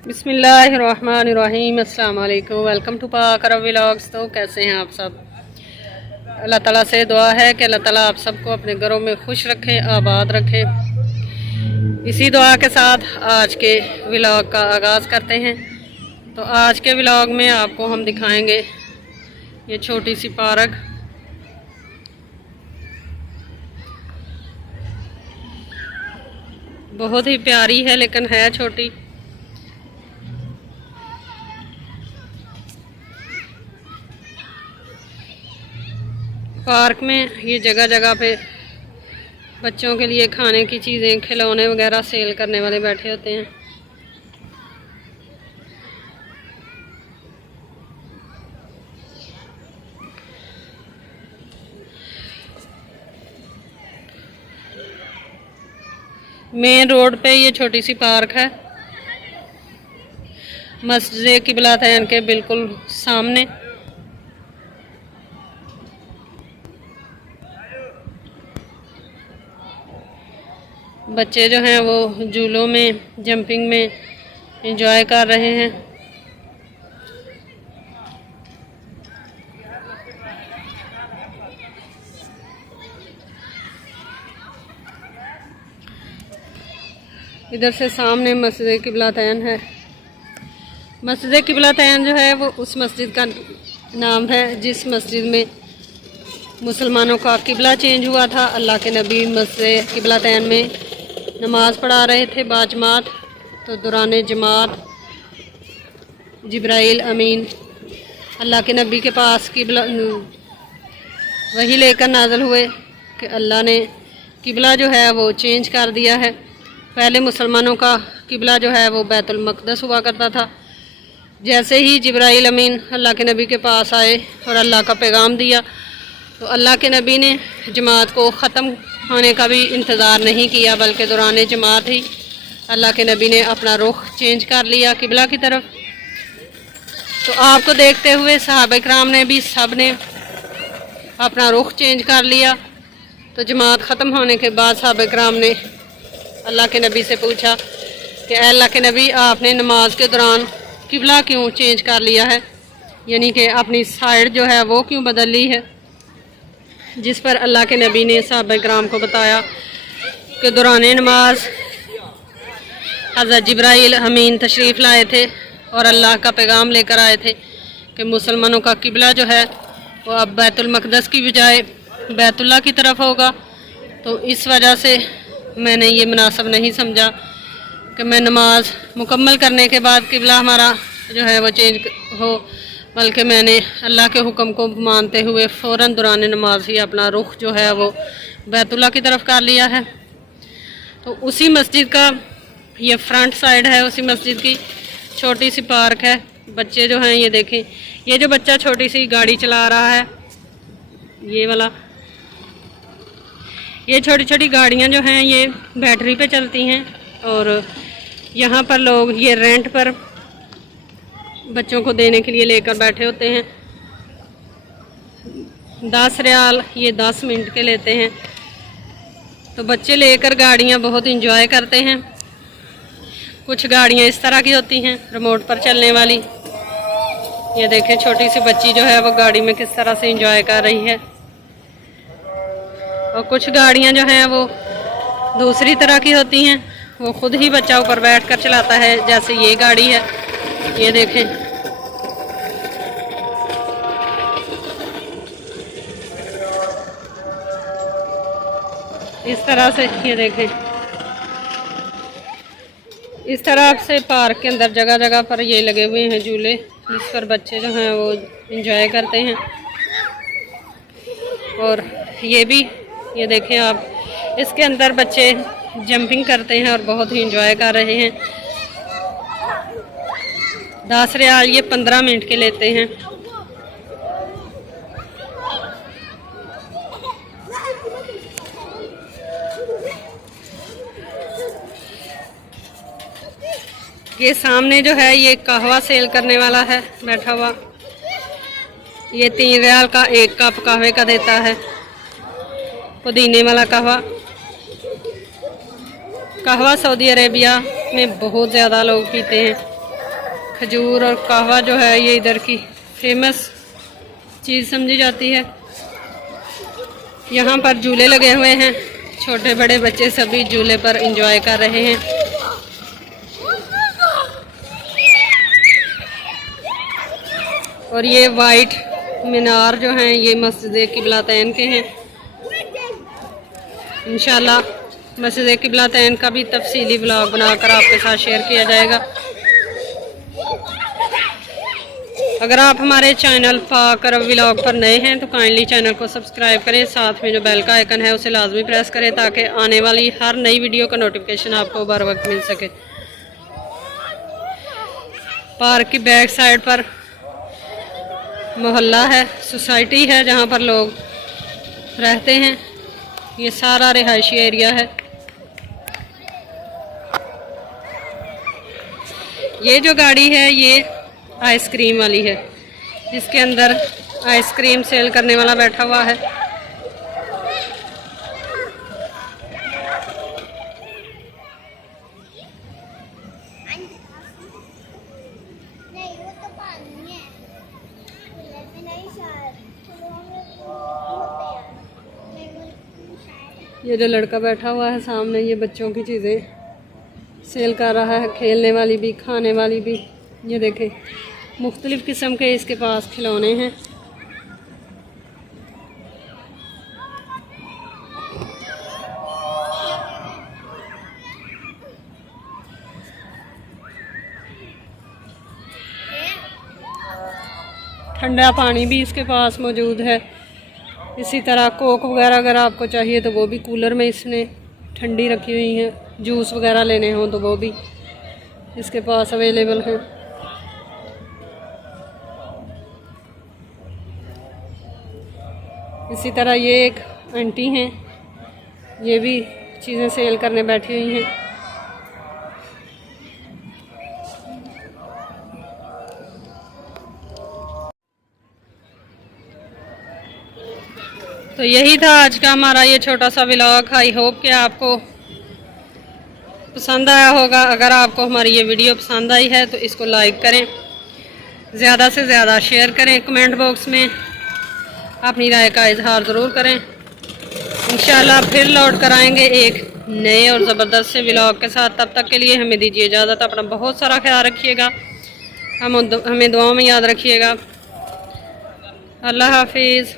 बिस्मिल्लाहिर्रहमानिर्रहीम। अस्सलाम वालेकुम। वेलकम टू पाक अरब व्लॉग्स। तो कैसे हैं आप सब? अल्लाह ताला से दुआ है कि अल्लाह ताला आप सबको अपने घरों में खुश रखे, आबाद रखे। इसी दुआ के साथ आज के व्लॉग का आगाज़ करते हैं। तो आज के व्लॉग में आपको हम दिखाएंगे ये छोटी सी पार्क। बहुत ही प्यारी है लेकिन है छोटी। पार्क में ये जगह जगह पे बच्चों के लिए खाने की चीज़ें, खिलौने वगैरह सेल करने वाले बैठे होते हैं। मेन रोड पे ये छोटी सी पार्क है, मस्जिद क़िबलातैन के बिल्कुल सामने। बच्चे जो हैं वो झूलों में, जंपिंग में एंजॉय कर रहे हैं। इधर से सामने मस्जिद क़िबलातैन है। मस्जिद क़िबलातैन जो है वो उस मस्जिद का नाम है जिस मस्जिद में मुसलमानों का किबला चेंज हुआ था। अल्लाह के नबी मस्जिद क़िबलातैन में नमाज पढ़ा रहे थे बाजमात। तो दौरान जमात जिब्राइल अमीन अल्लाह के नबी के पास किबला वही लेकर नाज़िल हुए कि अल्लाह ने किबला जो है वो चेंज कर दिया है। पहले मुसलमानों का किबला जो है वो बैतुल मक़दस हुआ करता था। जैसे ही जिब्राइल अमीन अल्लाह के नबी के पास आए और अल्लाह का पैगाम दिया तो अल्लाह के नबी ने जमात को ख़त्म होने का भी इंतज़ार नहीं किया, बल्कि दौरान जमात ही अल्लाह के नबी ने अपना रुख चेंज कर लिया किबला की तरफ। तो आपको देखते हुए सहाबा इकराम ने भी सब ने अपना रुख चेंज कर लिया। तो जमात ख़त्म होने के बाद सहाबा इकराम ने अल्लाह के नबी से पूछा कि अल्लाह के नबी, आपने नमाज के दौरान किबला क्यों चेंज कर लिया है, यानी कि अपनी साइड जो है वो क्यों बदल ली है। जिस पर अल्लाह के नबी ने सहाबा इकराम को बताया कि दौरान नमाज हज़रत जिब्राइल अमीन तशरीफ़ लाए थे और अल्लाह का पैगाम लेकर आए थे कि मुसलमानों का किबला जो है वो अब बैतुल मक़दस की बजाय बैतुल्लाह की तरफ होगा। तो इस वजह से मैंने ये मुनासिब नहीं समझा कि मैं नमाज मुकम्मल करने के बाद किबला हमारा जो है वो चेंज हो, बल्कि मैंने अल्लाह के हुक्म को मानते हुए फ़ौरन दौरान नमाज ही अपना रुख जो है वो बैतुल्लाह की तरफ कर लिया है। तो उसी मस्जिद का ये फ्रंट साइड है, उसी मस्जिद की छोटी सी पार्क है। बच्चे जो हैं ये देखें, ये जो बच्चा छोटी सी गाड़ी चला रहा है, ये वाला, ये छोटी छोटी गाड़ियां जो हैं ये बैटरी पे चलती हैं और यहाँ पर लोग ये रेंट पर बच्चों को देने के लिए लेकर बैठे होते हैं। 10 रियाल ये 10 मिनट के लेते हैं। तो बच्चे लेकर गाड़ियाँ बहुत इंजॉय करते हैं। कुछ गाड़ियाँ इस तरह की होती हैं रिमोट पर चलने वाली। ये देखें छोटी सी बच्ची जो है वो गाड़ी में किस तरह से इंजॉय कर रही है। और कुछ गाड़ियाँ जो हैं वो दूसरी तरह की होती हैं, वो खुद ही बच्चा ऊपर बैठ कर चलाता है, जैसे ये गाड़ी है। ये देखें, इस तरह से, ये देखें इस तरह से पार्क के अंदर जगह जगह पर ये लगे हुए हैं झूले, जिस पर बच्चे जो हैं वो एंजॉय करते हैं। और ये भी, ये देखें आप, इसके अंदर बच्चे जंपिंग करते हैं और बहुत ही एंजॉय कर रहे हैं। 10 रियाल ये 15 मिनट के लेते हैं। ये सामने जो है ये कहवा सेल करने वाला है बैठा हुआ। ये 3 रियाल का 1 कप कहवे का देता है, पुदीने वाला कहवा। कहवा सऊदी अरेबिया में बहुत ज़्यादा लोग पीते हैं। खजूर और कहवा जो है ये इधर की फेमस चीज़ समझी जाती है। यहाँ पर झूले लगे हुए हैं, छोटे बड़े बच्चे सभी झूले पर एंजॉय कर रहे हैं। और ये वाइट मीनार जो हैं ये मस्जिद क़िबलातैन के हैं। इंशाल्लाह मस्जिद क़िबलातैन का भी तफसीली व्लॉग बनाकर आपके साथ शेयर किया जाएगा। अगर आप हमारे चैनल पाक अरब व्लॉग पर नए हैं तो काइंडली चैनल को सब्सक्राइब करें, साथ में जो बेल का आइकन है उसे लाजमी प्रेस करें ताकि आने वाली हर नई वीडियो का नोटिफिकेशन आपको बर वक्त मिल सके। पार्क की बैक साइड पर मोहल्ला है, सोसाइटी है जहाँ पर लोग रहते हैं। ये सारा रिहायशी एरिया है। ये जो गाड़ी है ये आइसक्रीम वाली है, जिसके अंदर आइसक्रीम सेल करने वाला बैठा हुआ है। ये जो लड़का बैठा हुआ है सामने ये बच्चों की चीज़ें सेल कर रहा है, खेलने वाली भी खाने वाली भी। ये देखें मुख्तलिफ़ किस्म के इसके पास खिलौने हैं। ठंडा पानी भी इसके पास मौजूद है। इसी तरह कोक वगैरह अगर आपको चाहिए तो वो भी कूलर में इसने ठंडी रखी हुई है। जूस वगैरह लेने हों तो वो भी इसके पास अवेलेबल हैं। इसी तरह ये एक आंटी हैं, ये भी चीज़ें सेल करने बैठी हुई हैं। तो यही था आज का हमारा ये छोटा सा व्लॉग। आई होप कि आपको पसंद आया होगा। अगर आपको हमारी ये वीडियो पसंद आई है तो इसको लाइक करें, ज़्यादा से ज़्यादा शेयर करें, कमेंट बॉक्स में अपनी राय का इजहार ज़रूर करें। इंशाल्लाह फिर लौट कर आएंगे एक नए और ज़बरदस्त से व्लॉग के साथ। तब तक के लिए हमें दीजिए इजाज़त। अपना बहुत सारा ख्याल रखिएगा, हमें दुआओं में याद रखिएगा। अल्लाह हाफिज़।